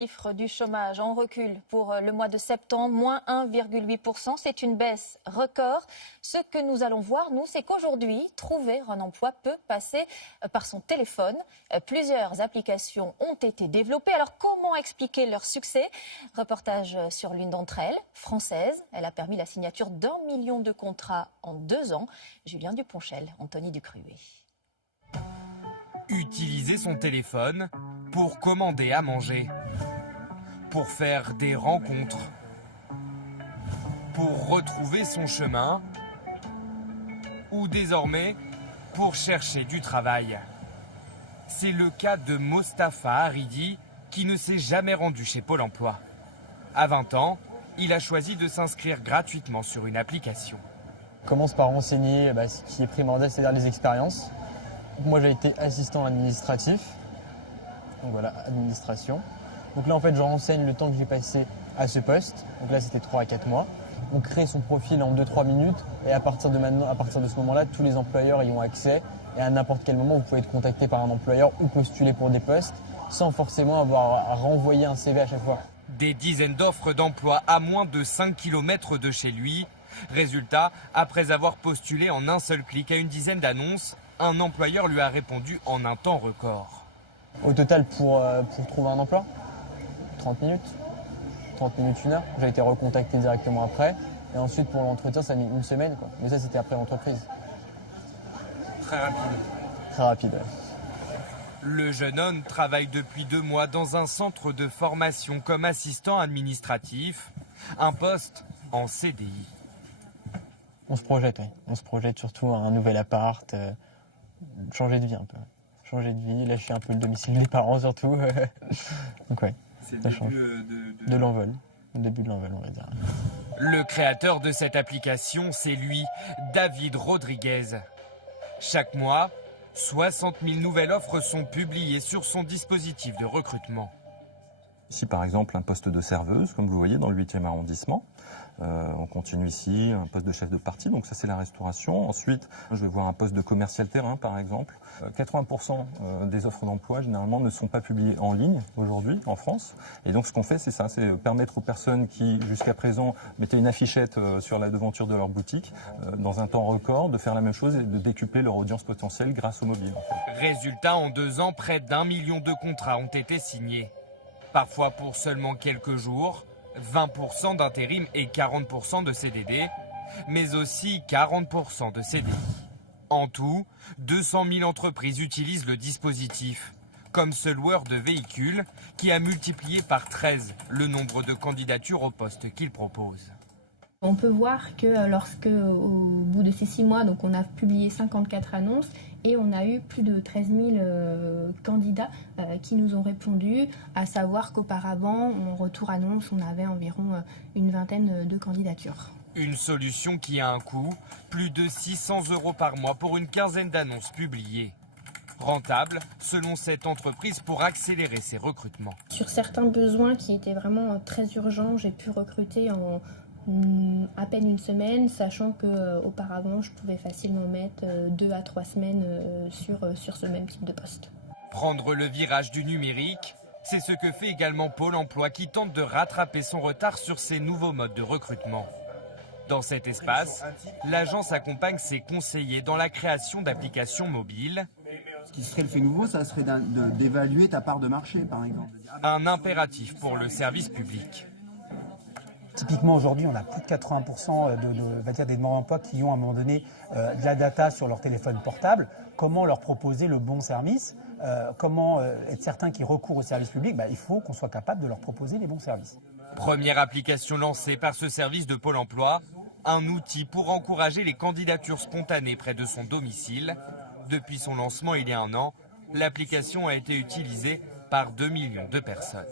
Chiffre du chômage en recul pour le mois de septembre, moins 1,8%. C'est une baisse record. Ce que nous allons voir, nous, c'est qu'aujourd'hui, trouver un emploi peut passer par son téléphone. Plusieurs applications ont été développées. Alors, comment expliquer leur succès? Reportage sur l'une d'entre elles, française. Elle a permis la signature d'1 million de contrats en 2 ans. Julien Duponchel, Anthony Ducruet. Utiliser son téléphone pour commander à manger, pour faire des rencontres, pour retrouver son chemin ou désormais pour chercher du travail. C'est le cas de Mostafa Haridi qui ne s'est jamais rendu chez Pôle emploi. À 20 ans, il a choisi de s'inscrire gratuitement sur une application. On commence par renseigner ce qui est primordial, c'est-à-dire les expériences. Moi, j'ai été assistant administratif. Donc voilà, administration. Donc là, en fait, je renseigne le temps que j'ai passé à ce poste. Donc là, c'était 3 à 4 mois. On crée son profil en 2-3 minutes. Et à partir de ce moment-là, tous les employeurs y ont accès. Et à n'importe quel moment, vous pouvez être contacté par un employeur ou postuler pour des postes sans forcément avoir à renvoyer un CV à chaque fois. Des dizaines d'offres d'emploi à moins de 5 km de chez lui. Résultat, après avoir postulé en un seul clic à une dizaine d'annonces, un employeur lui a répondu en un temps record. Au total, pour trouver un emploi, 30 minutes, 1 heure. J'ai été recontacté directement après. Et ensuite, pour l'entretien, ça a mis 1 semaine, quoi. Mais ça, c'était après l'entreprise. Très rapide. Très rapide, ouais. Le jeune homme travaille depuis 2 mois dans un centre de formation comme assistant administratif. Un poste en CDI. On se projette, oui. On se projette surtout à un nouvel appart, changer de vie un peu. Changer de vie, lâcher un peu le domicile des parents surtout. Donc ouais, c'est ça change. De l'envol. Le début de l'envol, on va dire. Le créateur de cette application, c'est lui, David Rodriguez. Chaque mois, 60 000 nouvelles offres sont publiées sur son dispositif de recrutement. Ici, par exemple, un poste de serveuse, comme vous voyez, dans le 8e arrondissement. On continue ici, un poste de chef de partie, donc ça c'est la restauration. Ensuite, je vais voir un poste de commercial terrain, par exemple. 80% des offres d'emploi, généralement, ne sont pas publiées en ligne aujourd'hui, en France. Et donc ce qu'on fait, c'est ça, c'est permettre aux personnes qui, jusqu'à présent, mettaient une affichette sur la devanture de leur boutique, dans un temps record, de faire la même chose et de décupler leur audience potentielle grâce au mobile. Résultat, en 2 ans, près d'1 million de contrats ont été signés. Parfois pour seulement quelques jours, 20% d'intérim et 40% de CDD, mais aussi 40% de CDI. En tout, 200 000 entreprises utilisent le dispositif, comme ce loueur de véhicules qui a multiplié par 13 le nombre de candidatures au poste qu'il propose. On peut voir que lorsque, au bout de ces 6 mois, donc on a publié 54 annonces et on a eu plus de 13 000 candidats qui nous ont répondu, à savoir qu'auparavant, en retour annonce, on avait environ une vingtaine de candidatures. Une solution qui a un coût, plus de 600 € par mois pour une quinzaine d'annonces publiées. Rentable, selon cette entreprise, pour accélérer ses recrutements. Sur certains besoins qui étaient vraiment très urgents, j'ai pu recruter en à peine 1 semaine, sachant qu'auparavant, je pouvais facilement mettre 2 à 3 semaines sur ce même type de poste. Prendre le virage du numérique, c'est ce que fait également Pôle emploi qui tente de rattraper son retard sur ces nouveaux modes de recrutement. Dans cet espace, l'agence accompagne ses conseillers dans la création d'applications mobiles. Ce qui serait le fait nouveau, ça serait d'évaluer ta part de marché, par exemple. Un impératif pour le service public. Typiquement, aujourd'hui, on a plus de 80% des demandeurs d'emploi qui ont à un moment donné de la data sur leur téléphone portable. Comment leur proposer le bon service? Comment être certain qu'ils recourent au service public? Il faut qu'on soit capable de leur proposer les bons services. Première application lancée par ce service de Pôle emploi, un outil pour encourager les candidatures spontanées près de son domicile. Depuis son lancement il y a 1 an, l'application a été utilisée par 2 millions de personnes.